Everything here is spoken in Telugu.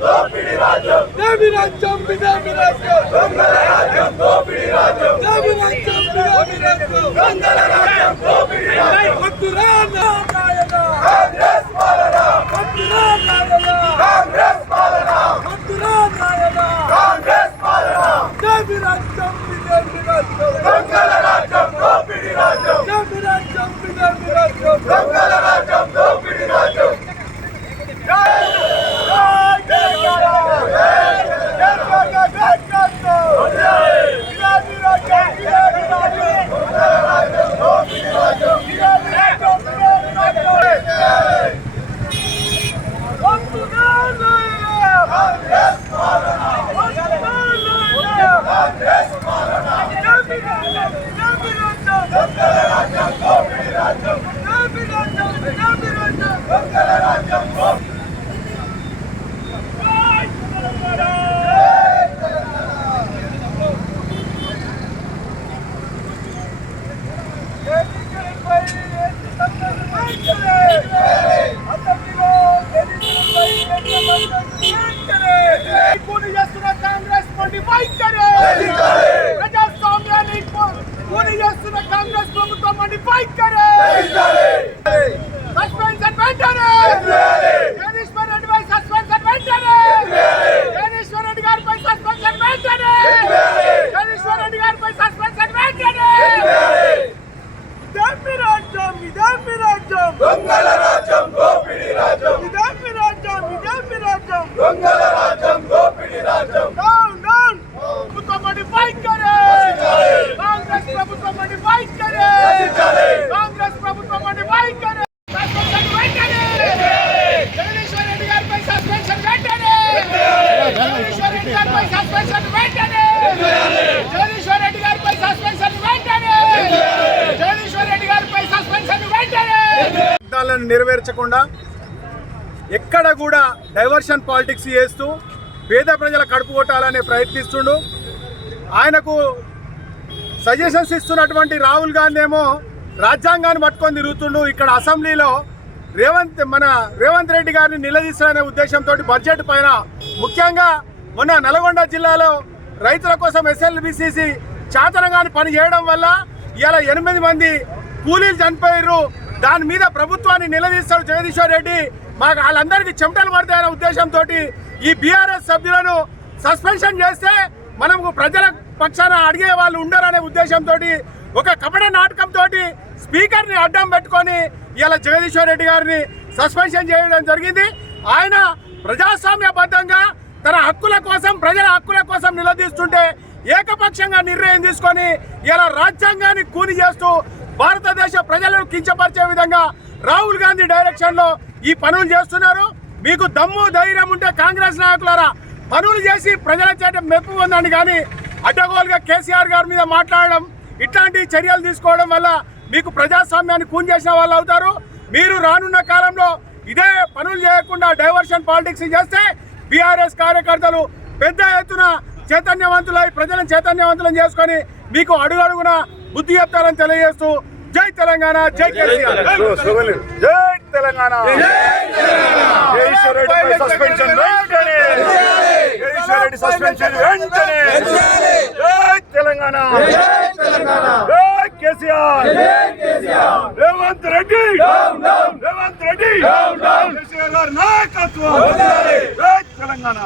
దోపిడి రాజ్యం దేవి రాజ్యం బిదేవి రాజ్యం దొంగల రాజ్యం దోపిడి రాజ్యం దేవి రాజ్యం బిదేవి రాజ్యం దొంగల రాజ్యం దోపిడి రాజ్యం వద్దురా నారాయణ కాంగ్రెస్ పాలన వద్దురా నారాయణ కాంగ్రెస్ పాలన వద్దురా నారాయణ కాంగ్రెస్ పాలన దేవి రాజ్యం బిదేవి రాజ్యం దొంగల రాజ్యం దోపిడి రాజ్యం దేవి రాజ్యం బిదేవి రాజ్యం దొంగల రాజ్యం రాజ్యం దేవి రాజ్యం నెరవేర్చకుండా ఎక్కడ కూడా డైవర్షన్ పాలిటిక్స్ చేస్తూ పేద ప్రజల కడుపు కొట్టాలనే ప్రయత్నిస్తుండు. ఆయనకు సజెషన్స్ ఇస్తున్నటువంటి రాహుల్ గాంధీ ఏమో రాజ్యాంగాన్ని పట్టుకొని తిరుగుతుండు. ఇక్కడ అసెంబ్లీలో రేవంత్ మన రేవంత్ రెడ్డి గారిని నిలదీస్తారనే ఉద్దేశంతో బడ్జెట్ పైన ముఖ్యంగా మొన్న నల్గొండ జిల్లాలో రైతుల కోసం ఎస్ఎల్బిసిసి చాతనగాని పని చేయడం వల్ల ఇలా ఎనిమిది మంది కూలీలు చనిపోయారు దాని మీద ప్రభుత్వాన్ని నిలదీస్తాడు జగదీశ్వర్ రెడ్డి. మాకు వాళ్ళందరికీ చెమటలు పడతాయనే ఉద్దేశంతో ఈ బీఆర్ఎస్ సభ్యులను సస్పెన్షన్ చేస్తే మనము ప్రజల పక్షాన అడిగే వాళ్ళు ఉండరనే ఉద్దేశంతో ఒక కపట నాటకంతో స్పీకర్ని అడ్డం పెట్టుకొని ఇలా జగదీశ్వర్ రెడ్డి గారిని సస్పెన్షన్ చేయడం జరిగింది. ఆయన ప్రజాస్వామ్యబద్ధంగా తన హక్కుల కోసం ప్రజల హక్కుల కోసం నిలదీస్తుంటే ఏకపక్షంగా నిర్ణయం తీసుకొని ఇలా రాజ్యాంగాన్ని కూని చేస్తూ భారతదేశ ప్రజలను కించపరిచే విధంగా రాహుల్ గాంధీ డైరెక్షన్లో ఈ పనులు చేస్తున్నారు. మీకు దమ్ము ధైర్యం ఉంటే కాంగ్రెస్ నాయకులారా పనులు చేసి ప్రజల చేత మెప్పు పొందండి కానీ అడ్డగోలుగా కేసీఆర్ గారి మీద మాట్లాడడం ఇట్లాంటి చర్యలు తీసుకోవడం వల్ల మీకు ప్రజాస్వామ్యాన్ని కూన్ చేసిన వాళ్ళు అవుతారు. మీరు రానున్న కాలంలో ఇదే పనులు చేయకుండా డైవర్షన్ పాలిటిక్స్ చేస్తే బీఆర్ఎస్ కార్యకర్తలు పెద్ద ఎత్తున చైతన్యవంతులై ప్రజలను చైతన్యవంతులను చేసుకొని మీకు అడుగడుగున బుద్ధి చెప్తారని తెలియజేస్తూ జై తెలంగాణ జై జై తెలంగాణ. సస్పెన్షన్ రెడ్డి. సస్పెన్షన్ వెంటనే. జై తెలంగాణ. జై కేసీఆర్. రేవంత్ రెడ్డి. రేవంత్ రెడ్డి. కేసీఆర్ గారి నాయకత్వం. జై తెలంగాణ.